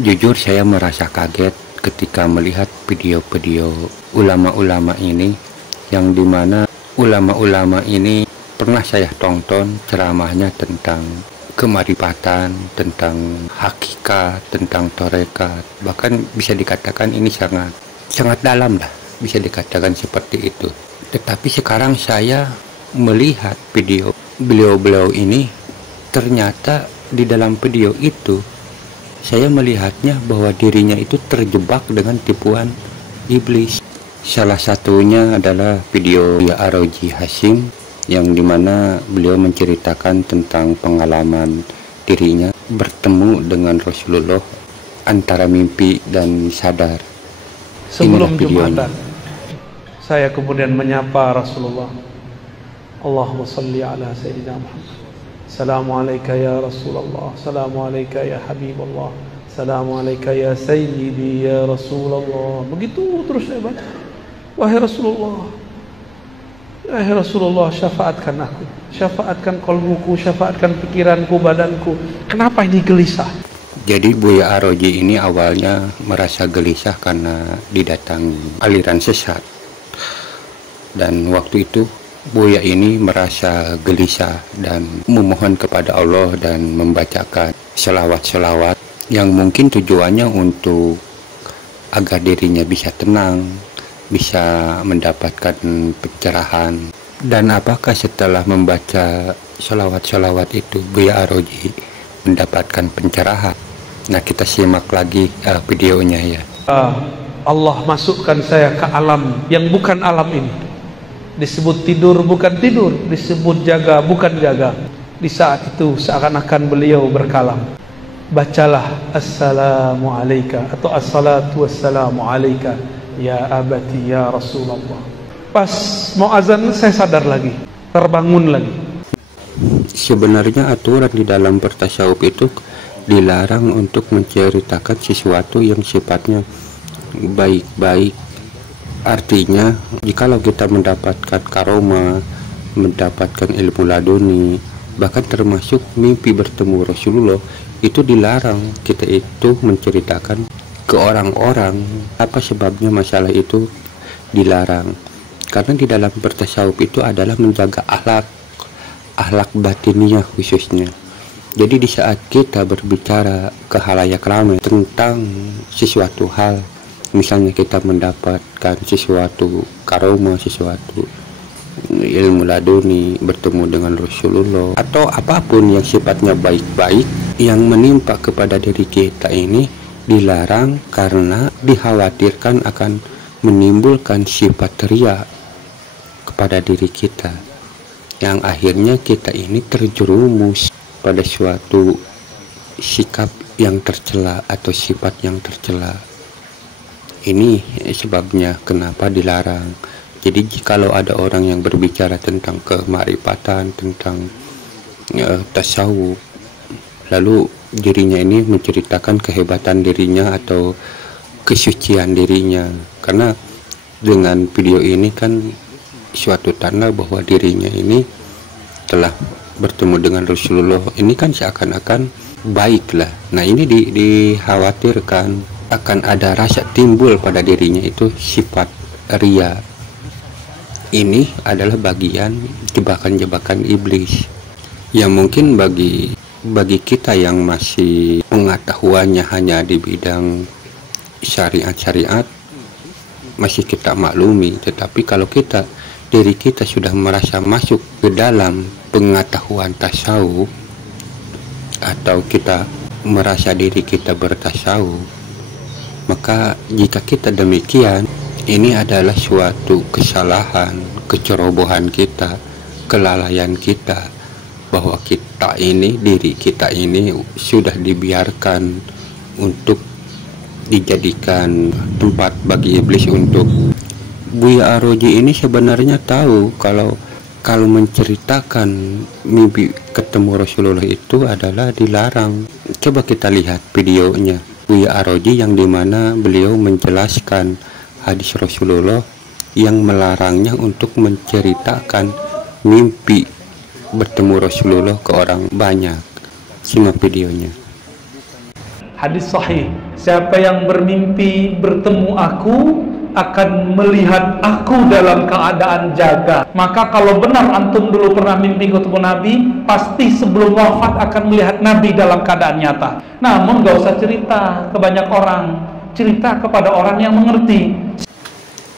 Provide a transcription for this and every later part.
Jujur saya merasa kaget ketika melihat video-video ulama-ulama ini, yang dimana ulama-ulama ini pernah saya tonton ceramahnya tentang kemarifatan, tentang hakikat, tentang torekat. Bahkan bisa dikatakan ini sangat dalam lah, bisa dikatakan seperti itu. Tetapi sekarang saya melihat video beliau-beliau ini, ternyata di dalam video itu saya melihatnya bahwa dirinya itu terjebak dengan tipuan iblis. Salah satunya adalah video Ar-Raji Hasyim, yang dimana beliau menceritakan tentang pengalaman dirinya bertemu dengan Rasulullah antara mimpi dan sadar. Sebelum Jumatan, saya kemudian menyapa Rasulullah. Allahumma salli ala Sayyidina Muhammad. Assalamualaikum ya Rasulullah, Assalamualaikum ya Habibullah, Assalamualaikum ya Sayyidi ya Rasulullah. Begitu terus saya baca. Wahai Rasulullah, syafaatkan aku, syafaatkan qalbuku, syafaatkan pikiranku, badanku. Kenapa ini gelisah? Jadi Buya Ar-Raji ini awalnya merasa gelisah karena didatangi aliran sesat. Dan waktu itu Buya ini merasa gelisah dan memohon kepada Allah dan membacakan selawat-selawat yang mungkin tujuannya untuk agar dirinya bisa tenang, bisa mendapatkan pencerahan. Dan apakah setelah membaca selawat-selawat itu Buya Ar-Raji mendapatkan pencerahan? Nah, kita simak lagi videonya ya. Allah masukkan saya ke alam yang bukan alam ini. Disebut tidur bukan tidur, disebut jaga bukan jaga. Di saat itu seakan-akan beliau berkalam. Bacalah assalamu alayka atau assalatu wassalamu alayka ya abati ya Rasulullah. Pas mau azan saya sadar lagi, terbangun lagi. Sebenarnya aturan di dalam bertasawuf itu dilarang untuk menceritakan sesuatu yang sifatnya baik-baik. Artinya, jikalau kita mendapatkan karomah, mendapatkan ilmu laduni, bahkan termasuk mimpi bertemu Rasulullah, itu dilarang kita itu menceritakan ke orang-orang. Apa sebabnya masalah itu dilarang? Karena di dalam bertasawuf itu adalah menjaga akhlak batiniah khususnya. Jadi di saat kita berbicara ke khalayak ramai tentang sesuatu hal, misalnya kita mendapatkan sesuatu karomah, sesuatu ilmu laduni, bertemu dengan Rasulullah, atau apapun yang sifatnya baik-baik yang menimpa kepada diri kita, ini dilarang karena dikhawatirkan akan menimbulkan sifat riya kepada diri kita, yang akhirnya kita ini terjerumus pada suatu sikap yang tercela atau sifat yang tercela. Ini sebabnya kenapa dilarang. Jadi jikalau ada orang yang berbicara tentang kemarifatan, tentang tasawuf, lalu dirinya ini menceritakan kehebatan dirinya atau kesucian dirinya, karena dengan video ini kan suatu tanda bahwa dirinya ini telah bertemu dengan Rasulullah, ini kan seakan-akan baiklah. Nah, ini dikhawatirkan akan ada rasa timbul pada dirinya itu sifat riya. Ini adalah bagian jebakan-jebakan iblis yang mungkin bagi kita yang masih pengetahuannya hanya di bidang syariat-syariat masih kita maklumi. Tetapi kalau diri kita sudah merasa masuk ke dalam pengetahuan tasawuf, atau kita merasa diri kita bertasawuf, maka jika kita demikian, ini adalah suatu kesalahan, kecerobohan kita, kelalaian kita, bahwa kita ini, diri kita ini sudah dibiarkan untuk dijadikan tempat bagi iblis. Untuk Buya Ar-Raji ini sebenarnya tahu kalau menceritakan mimpi ketemu Rasulullah itu adalah dilarang. Coba kita lihat videonya Buya Ar-Raji yang dimana beliau menjelaskan hadis Rasulullah yang melarangnya untuk menceritakan mimpi bertemu Rasulullah ke orang banyak. Simak videonya. Hadis sahih, siapa yang bermimpi bertemu aku akan melihat aku dalam keadaan jaga. Maka kalau benar antum dulu pernah mimpi ketemu Nabi, pasti sebelum wafat akan melihat Nabi dalam keadaan nyata. Namun gak usah cerita ke banyak orang, cerita kepada orang yang mengerti.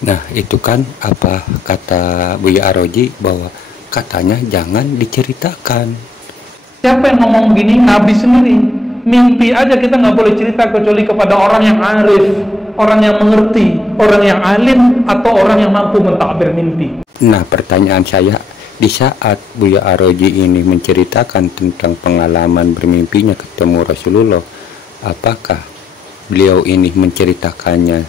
Nah, itu kan apa kata Buya Aroji, bahwa katanya jangan diceritakan. Siapa yang ngomong begini? Nabi sendiri. Mimpi aja kita nggak boleh cerita kecuali kepada orang yang arif, orang yang mengerti, orang yang alim, atau orang yang mampu mentakbir mimpi. Nah, pertanyaan saya, di saat Buya Aroji ini menceritakan tentang pengalaman bermimpinya ketemu Rasulullah, apakah beliau ini menceritakannya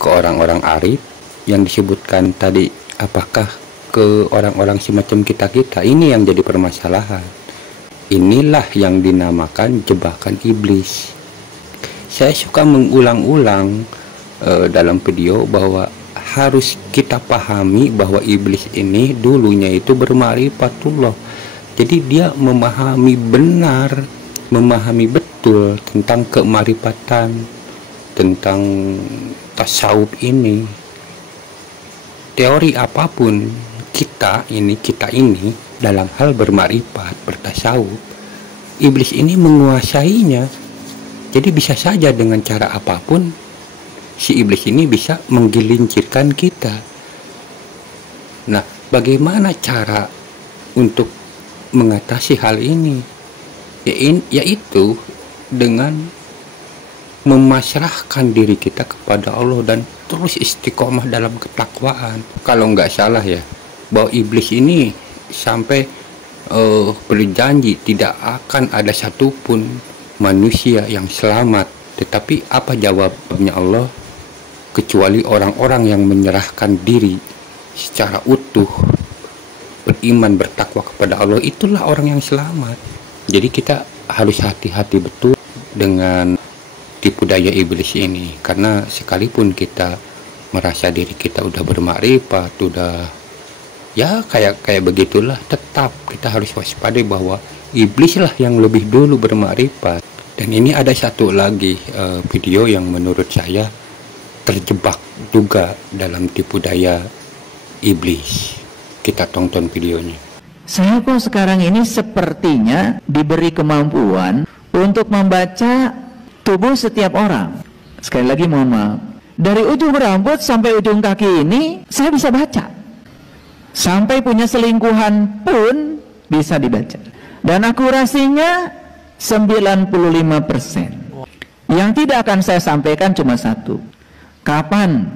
ke orang-orang arif yang disebutkan tadi, apakah ke orang-orang semacam kita-kita? Ini yang jadi permasalahan. Inilah yang dinamakan jebakan iblis. Saya suka mengulang-ulang dalam video bahwa harus kita pahami bahwa iblis ini dulunya itu berma'rifatullah. Jadi dia memahami benar, memahami betul tentang kemarifatan, tentang tasawuf ini. Teori apapun kita ini dalam hal bermakrifat, bertasawuf, iblis ini menguasainya. Jadi bisa saja dengan cara apapun si iblis ini bisa menggelincirkan kita. Nah, bagaimana cara untuk mengatasi hal ini? Yaitu dengan memasrahkan diri kita kepada Allah dan terus istiqomah dalam ketakwaan. Kalau nggak salah ya, bahwa iblis ini sampai berjanji tidak akan ada satupun manusia yang selamat. Tetapi apa jawabnya Allah? Kecuali orang-orang yang menyerahkan diri secara utuh, beriman, bertakwa kepada Allah, itulah orang yang selamat. Jadi kita harus hati-hati betul dengan tipu daya iblis ini, karena sekalipun kita merasa diri kita udah bermakrifat, udah ya kayak begitulah, tetap kita harus waspada bahwa iblis lah yang lebih dulu bermakrifat. Dan ini ada satu lagi video yang menurut saya terjebak juga dalam tipu daya iblis. Kita tonton videonya. Saya kok sekarang ini sepertinya diberi kemampuan untuk membaca tubuh setiap orang. Sekali lagi mohon maaf, dari ujung rambut sampai ujung kaki ini saya bisa baca. Sampai punya selingkuhan pun bisa dibaca. Dan akurasinya 95%. Yang tidak akan saya sampaikan cuma satu. Kapan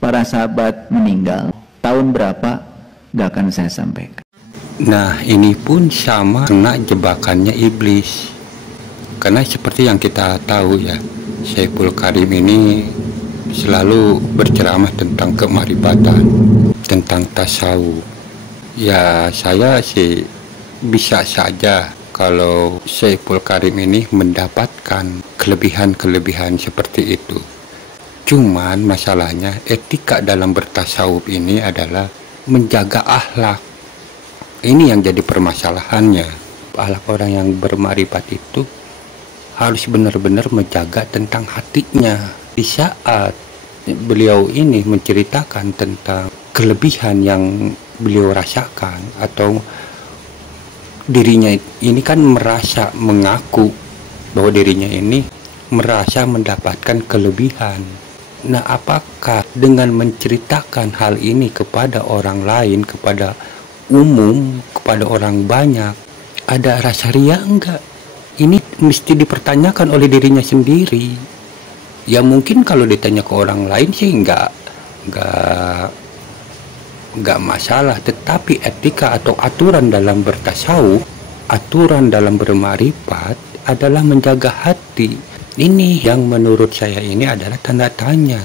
para sahabat meninggal, tahun berapa, gak akan saya sampaikan. Nah, ini pun sama kena jebakannya iblis. Karena seperti yang kita tahu ya, Syekhul Karim ini selalu berceramah tentang kemarifatan, tentang tasawuf. Ya, saya sih bisa saja kalau Syekhul Karim ini mendapatkan kelebihan-kelebihan seperti itu. Cuman masalahnya etika dalam bertasawuf ini adalah menjaga akhlak. Ini yang jadi permasalahannya. Akhlak orang yang bermakrifat itu harus benar-benar menjaga tentang hatinya. Di saat beliau ini menceritakan tentang kelebihan yang beliau rasakan, atau dirinya ini kan merasa mengaku bahwa dirinya ini merasa mendapatkan kelebihan. Nah, apakah dengan menceritakan hal ini kepada orang lain, kepada umum, kepada orang banyak, ada rasa ria enggak? Ini mesti dipertanyakan oleh dirinya sendiri. Ya mungkin kalau ditanya ke orang lain sih enggak masalah, tetapi etika atau aturan dalam bertasawuf, aturan dalam bermakrifat adalah menjaga hati. Ini yang menurut saya ini adalah tanda tanya.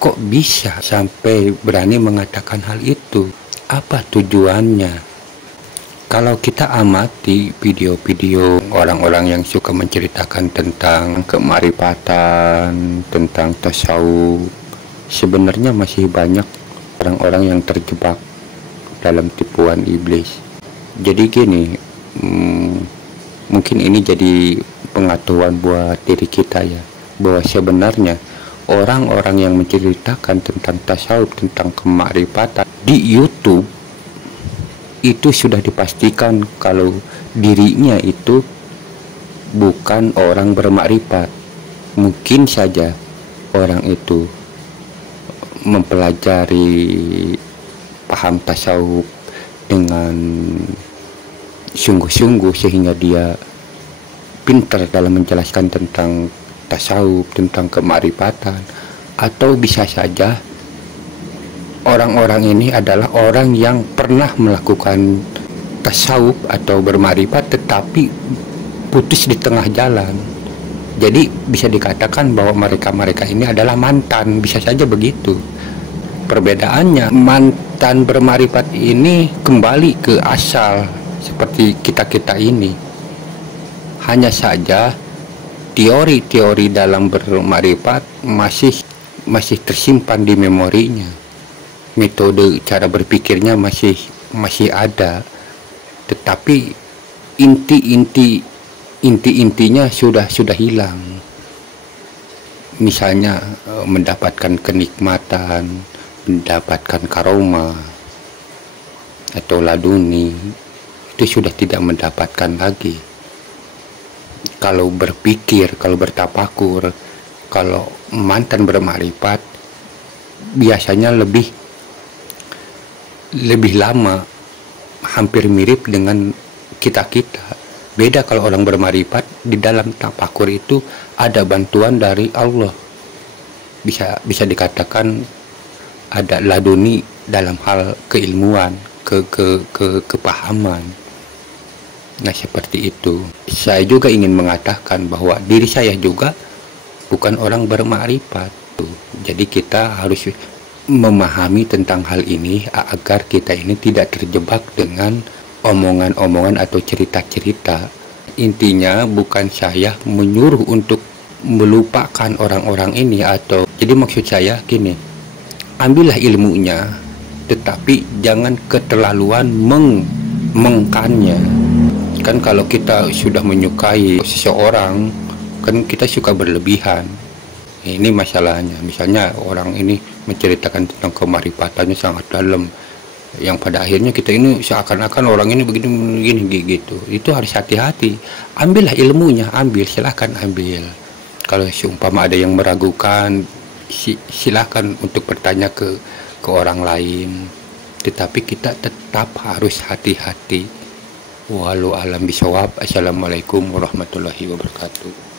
Kok bisa sampai berani mengatakan hal itu? Apa tujuannya? Kalau kita amati video-video orang-orang yang suka menceritakan tentang kemarifatan, tentang tasawuf, sebenarnya masih banyak orang-orang yang terjebak dalam tipuan iblis. Jadi gini, mungkin ini jadi pengetahuan buat diri kita ya, bahwa sebenarnya orang-orang yang menceritakan tentang tasawuf, tentang kemakrifatan di YouTube itu sudah dipastikan kalau dirinya itu bukan orang bermakrifat. Mungkin saja orang itu mempelajari paham tasawuf dengan sungguh-sungguh sehingga dia pintar dalam menjelaskan tentang tasawuf, tentang kemakrifatan, atau bisa saja orang-orang ini adalah orang yang pernah melakukan tasawuf atau bermakrifat tetapi putus di tengah jalan. Jadi bisa dikatakan bahwa mereka ini adalah mantan, bisa saja begitu. Perbedaannya, mantan bermakrifat ini kembali ke asal seperti kita ini. Hanya saja teori-teori dalam bermakrifat masih tersimpan di memorinya. Metode cara berpikirnya masih ada, tetapi intinya sudah hilang. Misalnya mendapatkan kenikmatan, mendapatkan karomah atau laduni, itu sudah tidak mendapatkan lagi. Kalau berpikir, kalau bertapakur, kalau mantan bermakrifat biasanya lebih lama, hampir mirip dengan kita. Beda kalau orang bermakrifat, di dalam tapakur itu ada bantuan dari Allah. Bisa dikatakan ada laduni dalam hal keilmuan, kepahaman. Nah, seperti itu. Saya juga ingin mengatakan bahwa diri saya juga bukan orang bermakrifat. Jadi kita harus memahami tentang hal ini agar kita ini tidak terjebak dengan omongan-omongan atau cerita-cerita. Intinya bukan saya menyuruh untuk melupakan orang-orang ini, atau jadi maksud saya gini, ambillah ilmunya tetapi jangan keterlaluan mengkannya. Kan kalau kita sudah menyukai seseorang, kan kita suka berlebihan. Ini masalahnya. Misalnya orang ini menceritakan tentang kemakrifatannya sangat dalam, yang pada akhirnya kita ini seakan-akan orang ini begini gitu. Itu harus hati-hati. Ambillah ilmunya, silahkan ambil. Kalau seumpama ada yang meragukan, silahkan untuk bertanya ke orang lain. Tetapi kita tetap harus hati-hati. Walau alam bisawab. Assalamualaikum warahmatullahi wabarakatuh.